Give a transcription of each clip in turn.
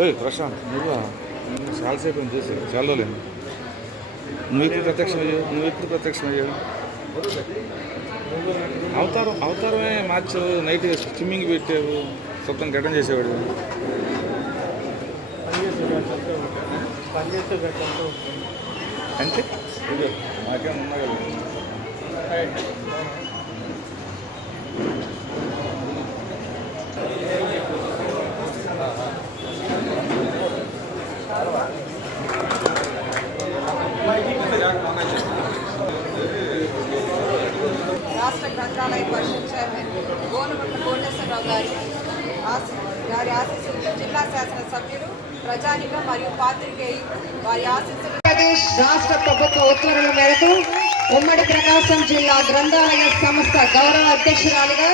ఓయ్ ప్రశాంత్, నువ్వు చాలాసేపు చూసి చాలా లేదు. నువ్వు ఎప్పుడు ప్రత్యక్షమయ్యావు అవతారమే మార్చావు, నైట్ స్విమ్మింగ్ పెట్టావు, మొత్తం గడ్డం చేసేవాడు. అంతే మాకేం ఉన్నా కదా. రాష్ట్ర గ్రంథాలయ పరిషత్ చైర్మన్ గోనుగుంట్ల కోటేశ్వరరావు గారి ఆశీస్సులతో జిల్లా శాసన సభ్యులు, ప్రజానికం మరియు పాత్రికేయులు వారి ఆశీస్సులు రాష్ట్ర ప్రభుత్వ ఉత్తర్వుల మేరకు ఉమ్మడి ప్రకాశం జిల్లా గ్రంథాలయ సంస్థ గౌరవ అధ్యక్షురాలిగా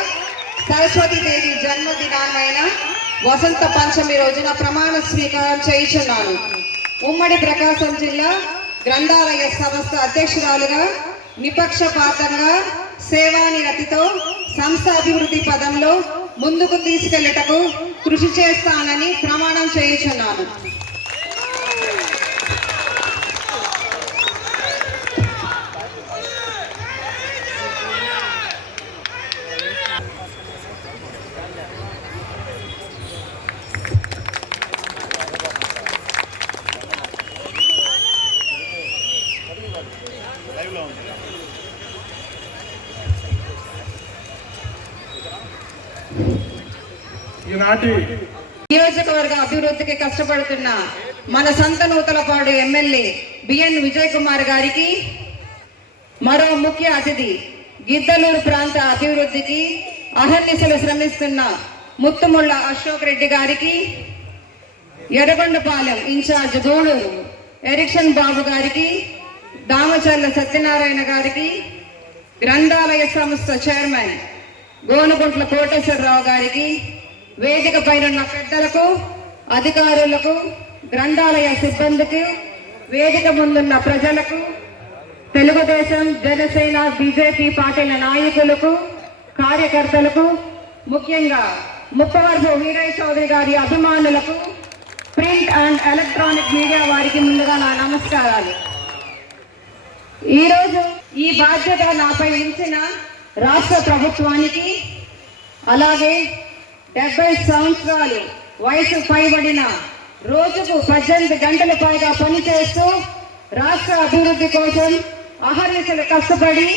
సరస్వతీదేవి జన్మదినామైన వసంత పంచమి రోజున ప్రమాణ స్వీకారం చేయించున్నాను. ఉమ్మడి ప్రకాశం జిల్లా గ్రంథాలయ సంస్థ అధ్యక్షురాలుగా నిపక్షపాతంగా సేవానిరతితో సంస్థ అభివృద్ధి పదంలో ముందుకు తీసుకెళ్లటకు కృషి చేస్తానని ప్రమాణం చేయించున్నాను. నియోజకవర్గ అభివృద్ధికి కష్టపడుతున్న మన సంతనూతలపాడు ఎమ్మెల్యే బిఎన్ విజయ్ కుమార్ గారికి, మరో ముఖ్య అతిథి గిద్దలూరు ప్రాంత అభివృద్ధికి అహర్నిశలు శ్రమిస్తున్న ముత్తుముళ్ళ అశోక్ రెడ్డి గారికి, ఎర్రగొండపాలెం ఇన్ఛార్జ్ గూడూరు ఎరిక్షన్ బాబు గారికి, దామచర్ల సత్యనారాయణ గారికి, గ్రంథాలయ సంస్థ చైర్మన్ గోనుగుంట్ల కోటేశ్వరరావు గారికి, వేదిక పైన పెద్దలకు, అధికారులకు, గ్రంథాలయ సిబ్బందికి, వేదిక ముందున్న ప్రజలకు, తెలుగుదేశం, జనసేన, బీజేపీ పార్టీల నాయకులకు, కార్యకర్తలకు, ముఖ్యంగా ముప్పవరపు వీరయ్య చౌదరి గారి అభిమానులకు, ప్రింట్ అండ్ ఎలక్ట్రానిక్ మీడియా వారికి ముందుగా నా నమస్కారాలు. ఈరోజు ఈ బాధ్యత నాపై ఉంచిన రాష్ట్ర ప్రభుత్వానికి, అలాగే 70 సంవత్సరాలు వయసు పైబడిన, రోజుకు 18 గంటల పైగా పనిచేస్తూ రాష్ట్ర అభివృద్ధి కోసం అహర్నిశలు కష్టపడి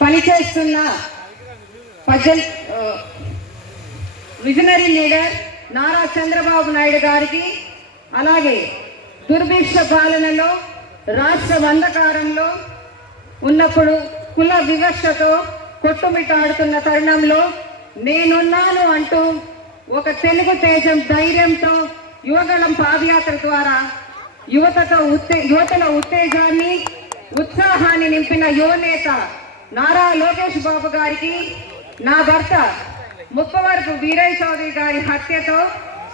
పనిచేస్తున్న విజనరీ లీడర్ నారా చంద్రబాబు నాయుడు గారికి, అలాగే దుర్భిక్ష పాలనలో రాష్ట్ర అంధకారంలో ఉన్నప్పుడు కుల వివక్షతో కొట్టుమిట్టాడుతున్న తరుణంలో నేనున్నాను అంటూ ఒక తెలుగు తేజం ధైర్యంతో యువగళం పాదయాత్ర ద్వారా యువతలో ఉత్తేజాన్ని, ఉత్సాహాన్ని నింపిన యువనేత నారా లోకేష్ బాబు గారికి, నా భర్త ముప్పవరపు వీరయ్య చౌదరి గారి హత్యతో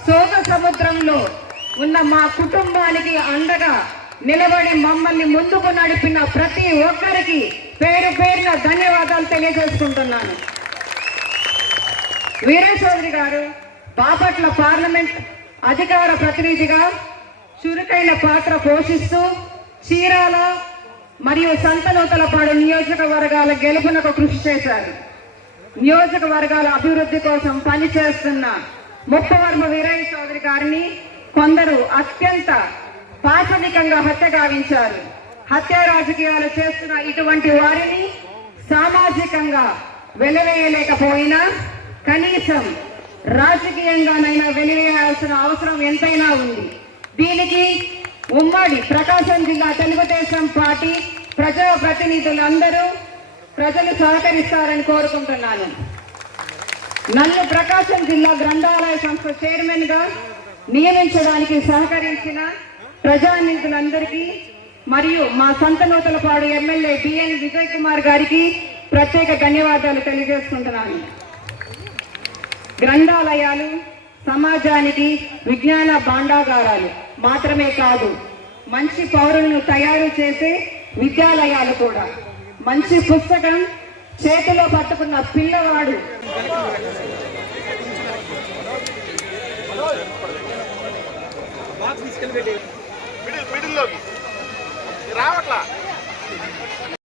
శోక సముద్రంలో ఉన్న మా కుటుంబానికి అండగా నిలబడి మమ్మల్ని ముందుకు నడిపిన ప్రతి ఒక్కరికి పేరు పేరున ధన్యవాదాలు తెలియజేసుకుంటున్నాను. వీరయ్య చౌదరి గారు బాపట్ల పార్లమెంట్ అధికార ప్రతినిధిగా చురుకైన పాత్ర పోషిస్తూ చీరాల మరియు సంతనూతలపాడు నియోజకవర్గాల గెలుపునకు కృషి చేశారు. నియోజకవర్గాల అభివృద్ధి కోసం పనిచేస్తున్న ముప్పవరపు వీరయ్య చౌదరి గారిని కొందరు అత్యంత పాశవికంగా హత్య గావించారు. హత్య రాజకీయాలు చేస్తున్న ఇటువంటి వారిని సామాజికంగా వెలివేయలేకపోయినా కనీసం రాజకీయంగానైనా వెలివేయాల్సిన అవసరం ఎంతైనా ఉంది. దీనికి ఉమ్మడి ప్రకాశం జిల్లా తెలుగుదేశం పార్టీ ప్రజాప్రతినిధులందరూ ప్రజలు సహకరిస్తారని కోరుకుంటున్నాను. నన్ను ప్రకాశం జిల్లా గ్రంథాలయ సంస్థ చైర్మన్ గా నియమించడానికి సహకరించిన ప్రజానిధులందరికీ మరియు మా సంతనూతలపాడు ఎమ్మెల్యే బిఎన్ విజయ్ కుమార్ గారికి ప్రత్యేక ధన్యవాదాలు తెలియజేసుకుంటున్నాను. గ్రంథాలయాలు సమాజానికి విజ్ఞాన భాండాగారాలు మాత్రమే కాదు, మంచి పౌరులను తయారు చేసే విద్యాలయాలు కూడా. మంచి పుస్తకం చేతిలో పట్టుకున్న పిల్లవాడు మిడిల్లోకి రావట్లా